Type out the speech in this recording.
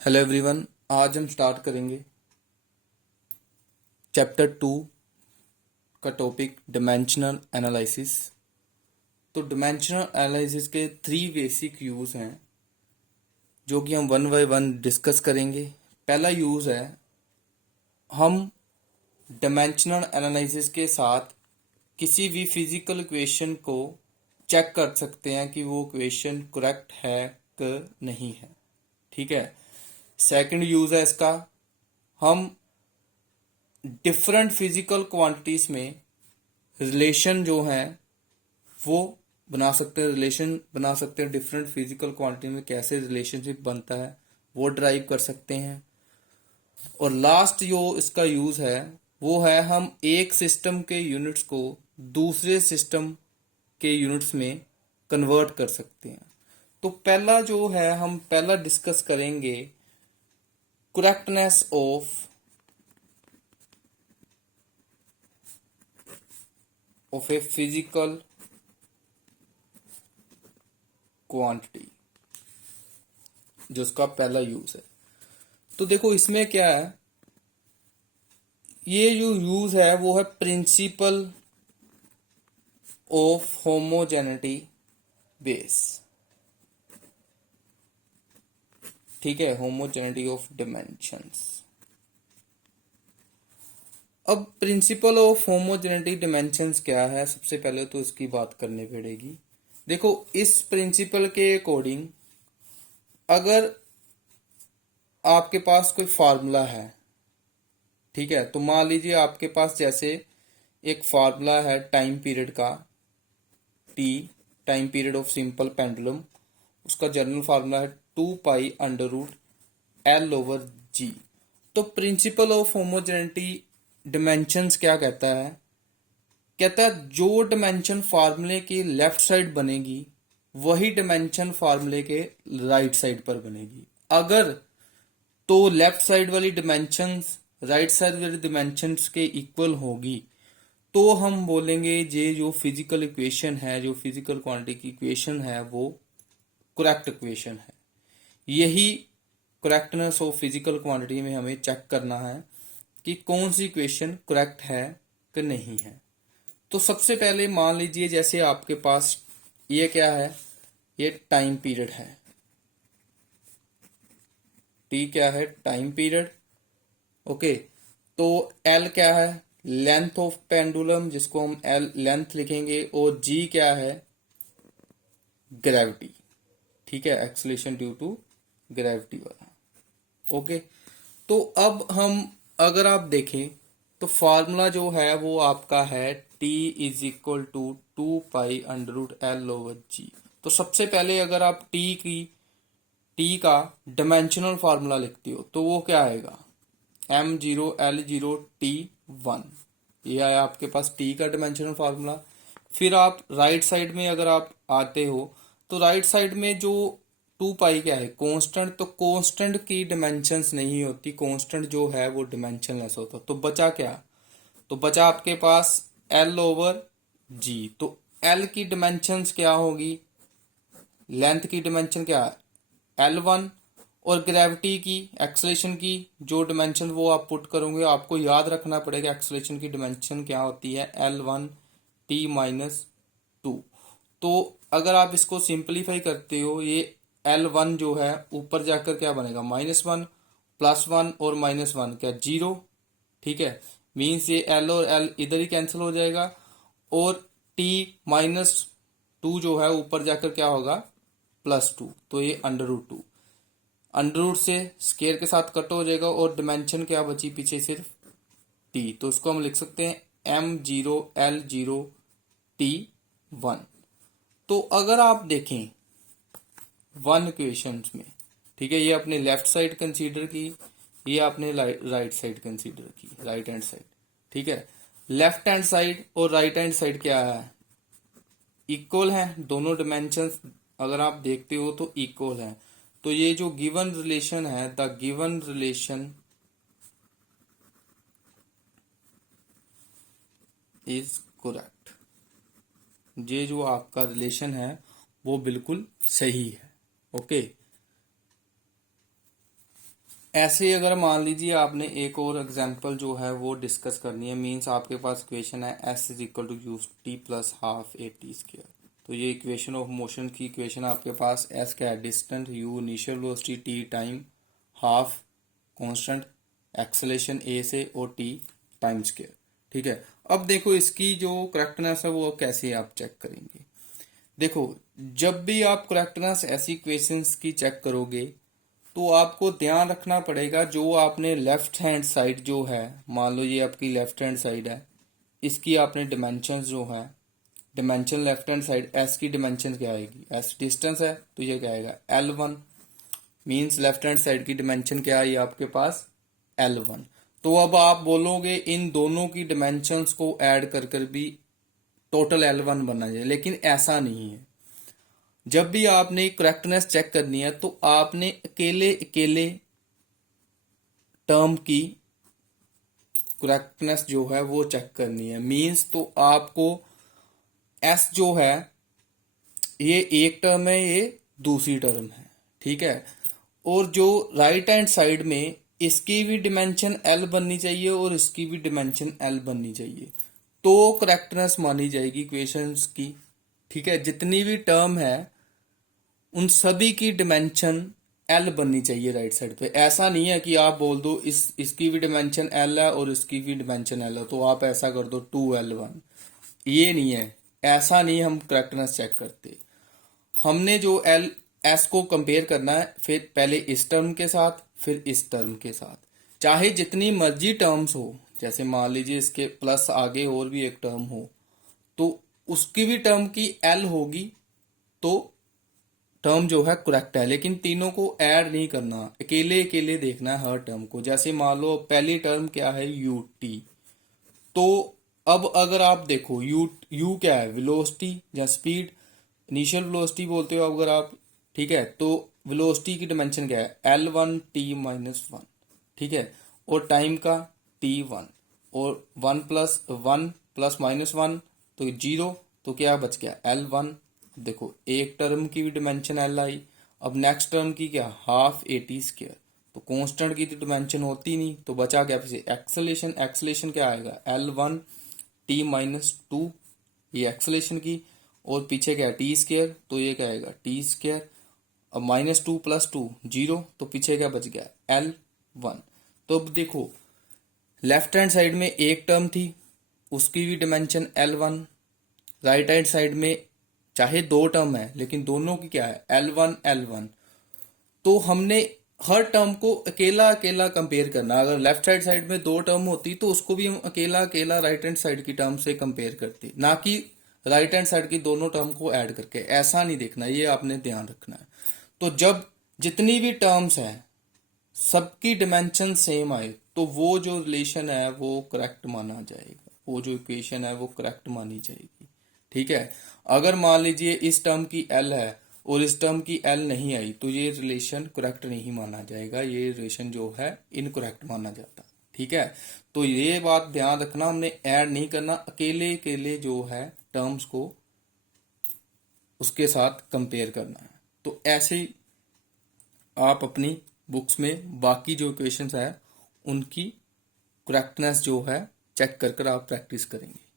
Hello everyone. आज हम start करेंगे चैप्टर 2 का टॉपिक डिमेंशनल एनालिसिस। तो डिमेंशनल एनालिसिस के 3 बेसिक यूज़ हैं जो कि हम वन बाय वन डिस्कस करेंगे। पहला यूज़ है, हम डिमेंशनल एनालिसिस के साथ किसी भी फिजिकल इक्वेशन को चेक कर सकते हैं कि वो इक्वेशन करेक्ट है कि नहीं है। ठीक है। सेकंड यूज़ है इसका, हम डिफरेंट फिजिकल क्वांटिटीज में रिलेशन जो है वो बना सकते हैं। रिलेशन बना सकते हैं डिफरेंट फिजिकल क्वांटिटी में, कैसे रिलेशनशिप बनता है वो ड्राइव कर सकते हैं। और लास्ट जो इसका यूज है वो है, हम एक सिस्टम के यूनिट्स को दूसरे सिस्टम के यूनिट्स में कन्वर्ट कर सकते हैं। तो पहला जो है, हम पहला डिस्कस करेंगे correctness of a physical quantity, जो इसका पहला यूज है। तो देखो इसमें क्या है, ये जो यूज है वो है प्रिंसिपल ऑफ होमोजेनिटी बेस। ठीक है, होमोजेनिटी ऑफ डिमेंशंस। अब प्रिंसिपल ऑफ होमोजेनिटी डिमेंशंस क्या है, सबसे पहले तो इसकी बात करनी पड़ेगी। देखो इस प्रिंसिपल के अकॉर्डिंग, अगर आपके पास कोई फार्मूला है, ठीक है, तो मान लीजिए आपके पास जैसे एक फार्मूला है टाइम पीरियड का, T, time period of simple pendulum. उसका जनरल फार्मूला है 2 पाई अंडर रूट L/G। तो प्रिंसिपल ऑफ होमोजेनिटी डिमेंशंस क्या कहता है, कहता है जो डिमेंशन फार्मूले की लेफ्ट साइड बनेगी वही डिमेंशन फार्मूले के राइट साइड पर बनेगी। अगर तो लेफ्ट साइड वाली डिमेंशंस राइट साइड वाली डिमेंशंस के इक्वल होगी तो हम बोलेंगे ये जो फिजिकल इक्वेशन है, जो फिजिकल क्वांटिटी की इक्वेशन है, वो करेक्ट इक्वेशन है। यही करेक्टनेस ऑफ फिजिकल क्वांटिटी में हमें चेक करना है कि कौन सी इक्वेशन करेक्ट है कि नहीं है। तो सबसे पहले मान लीजिए जैसे आपके पास ये क्या है, ये टाइम पीरियड है। टी क्या है, टाइम पीरियड। ओके, तो एल क्या है, लेंथ ऑफ पेंडुलम, जिसको हम एल लेंथ लिखेंगे। और जी क्या है, ग्रेविटी। ठीक है, एक्सलेशन ड्यू टू ग्रेविटी वाला। ओके, तो अब हम अगर आप देखें तो फार्मूला जो है वो आपका है T is equal to 2 pi under root L/G। तो सबसे पहले अगर आप टी का डिमेंशनल फार्मूला लिखते हो तो वो क्या आएगा, M0L0T1। ये आया आपके पास टी का डिमेंशनल फार्मूला। फिर आप राइट साइड में अगर आप आते हो तो राइट साइड में जो 2 पाई क्या है, कांस्टेंट। तो कांस्टेंट की डिमेंशंस नहीं होती, कांस्टेंट जो है वो डिमेंशनलेस होता। तो बचा क्या, तो बचा आपके पास L/G। तो L की डिमेंशंस क्या होगी, लेंथ की डिमेंशन क्या है, L1। और ग्रेविटी की, एक्सलेशन की जो डिमेंशन वो आप पुट करोगे, आपको याद रखना पड़ेगा एक्सलेशन की डिमेंशन क्या होती है, L1T-2। तो अगर आप इसको सिंपलीफाई करते हो, ये L1 जो है ऊपर जाकर क्या बनेगा, -1, +1 और -1 क्या, 0। ठीक है, मीन्स ये L और L इधर ही कैंसिल हो जाएगा। और T-2 जो है ऊपर जाकर क्या होगा, +2। तो ये अंडर रूट से स्केयर के साथ कट हो जाएगा और डिमेंशन क्या बची पीछे, सिर्फ टी। तो इसको हम लिख सकते हैं M0L0T1। तो अगर आप देखें वन इक्वेशंस में, ठीक है, ये आपने लेफ्ट साइड कंसीडर की, ये आपने राइट साइड कंसीडर की, राइट हैंड साइड। ठीक है, लेफ्ट हैंड साइड और राइट हैंड साइड क्या है, इक्वल है। दोनों डिमेंशंस अगर आप देखते हो तो इक्वल है। तो ये जो गिवन रिलेशन है, the given relation is correct. ये जो आपका रिलेशन है वो बिल्कुल सही है। ओके, ऐसे अगर मान लीजिए आपने एक और एग्जांपल जो है वो डिस्कस करनी है, मींस आपके पास इक्वेशन है s is equal to u t plus half a t square. तो ये इक्वेशन ऑफ मोशन की इक्वेशन आपके पास s क्या है, distance, u initial velocity, t time, half constant, acceleration a से, और t टाइम स्क्वायर। ठीक है, अब देखो इसकी जो करेक्टनेस है वो कैसे आप चेक करेंगे। देखो, जब भी आप करेक्टनेस ऐसी इक्वेशंस की चेक करोगे तो आपको ध्यान रखना पड़ेगा, जो आपने लेफ्ट हैंड साइड जो है, मान लो ये आपकी लेफ्ट हैंड साइड है, इसकी आपने डिमेंशन जो है, dimension left hand side S की डिमेंशन क्या आएगी, एस डिस्टेंस है तो ये क्या आएगा L1, means left hand side की डिमेंशन क्या आई आपके पास L1। तो अब आप बोलोगे इन दोनों की डिमेंशंस को ऐड कर कर भी टोटल L1 बनना चाहिए, लेकिन ऐसा नहीं है। जब भी आपने करेक्टनेस चेक करनी है तो आपने अकेले अकेले टर्म की करेक्टनेस जो है वो चेक करनी है। मींस तो आपको एस जो है ये एक टर्म है, ये दूसरी टर्म है, ठीक है। और जो राइट हैंड साइड में इसकी भी डिमेंशन एल बननी चाहिए और इसकी भी डिमेंशन एल बननी चाहिए, तो करेक्टनेस मानी जाएगी इक्वेशंस की। ठीक है, जितनी भी टर्म है उन सभी की डिमेंशन एल बननी चाहिए राइट साइड पे। ऐसा नहीं है कि आप बोल दो इसकी भी डिमेंशन एल है और इसकी भी डिमेंशन एल है तो आप ऐसा कर दो 2L1, ये नहीं है, ऐसा नहीं हम करेक्टनेस चेक करते। हमने जो एल एस को कंपेयर करना है, फिर पहले इस टर्म के साथ फिर इस टर्म के साथ, चाहे जितनी मर्जी टर्म्स हो, जैसे मान लीजिए इसके प्लस आगे और भी एक टर्म हो तो उसकी भी टर्म की एल होगी तो टर्म जो है करेक्ट है, लेकिन तीनों को ऐड नहीं करना, अकेले अकेले देखना है हर टर्म को। जैसे मान लो पहली टर्म क्या है यू टी, तो अब अगर आप देखो यू क्या है, वेलोसिटी या स्पीड, इनिशियल वेलोसिटी बोलते हो अगर आप, ठीक है। तो वेलोसिटी की डिमेंशन क्या है L1t-1, ठीक है, और टाइम का t1, और 1+1 + -1 तो 0, तो क्या बच गया L1। देखो एक टर्म की भी डिमेंशन एल आई, अब नेक्स्ट टर्म की क्या हाफ ए टी स्क्र, तो कांस्टेंट की तो डिमेंशन होती नहीं, तो बचा क्या पीछे एक्सेलेरेशन, एक्सेलेरेशन क्या आएगा L1t-2, ये एक्सेलेरेशन की, और पीछे क्या टी स्क्र, तो ये क्या आएगा टी स्क्र, अब -2 + 2 0, तो पीछे क्या बच गया L1। तो अब देखो लेफ्ट हैंड साइड में एक टर्म थी उसकी भी dimension L1, right hand side में चाहे दो टर्म है लेकिन दोनों की क्या है L1 L1, तो हमने हर टर्म को अकेला अकेला कंपेयर करना। अगर लेफ्ट हैंड साइड में दो टर्म होती तो उसको भी हम अकेला अकेला राइट हैंड साइड की टर्म से कंपेयर करते, ना कि राइट हैंड साइड की दोनों टर्म को ऐड करके। ऐसा नहीं देखना, ये आपने ध्यान रखना है। तो जब जितनी भी टर्म्स हैं सबकी डिमेंशन सेम आए तो वो जो रिलेशन है वो करेक्ट माना जाएगा, वो जो इक्वेशन है वो करेक्ट मानी जाएगी। ठीक है, अगर मान लीजिए इस टर्म की एल है और इस टर्म की एल नहीं आई तो ये रिलेशन करेक्ट नहीं माना जाएगा, ये रिलेशन जो है इनकरेक्ट माना जाता। ठीक है, तो ये बात ध्यान रखना, हमने ऐड नहीं करना, अकेले अकेले जो है टर्म्स को उसके साथ कंपेयर करना है। तो ऐसे ही आप अपनी बुक्स में बाकी जो इक्वेशंस है उनकी करेक्टनेस जो है चेक कर कर आप प्रैक्टिस करेंगे।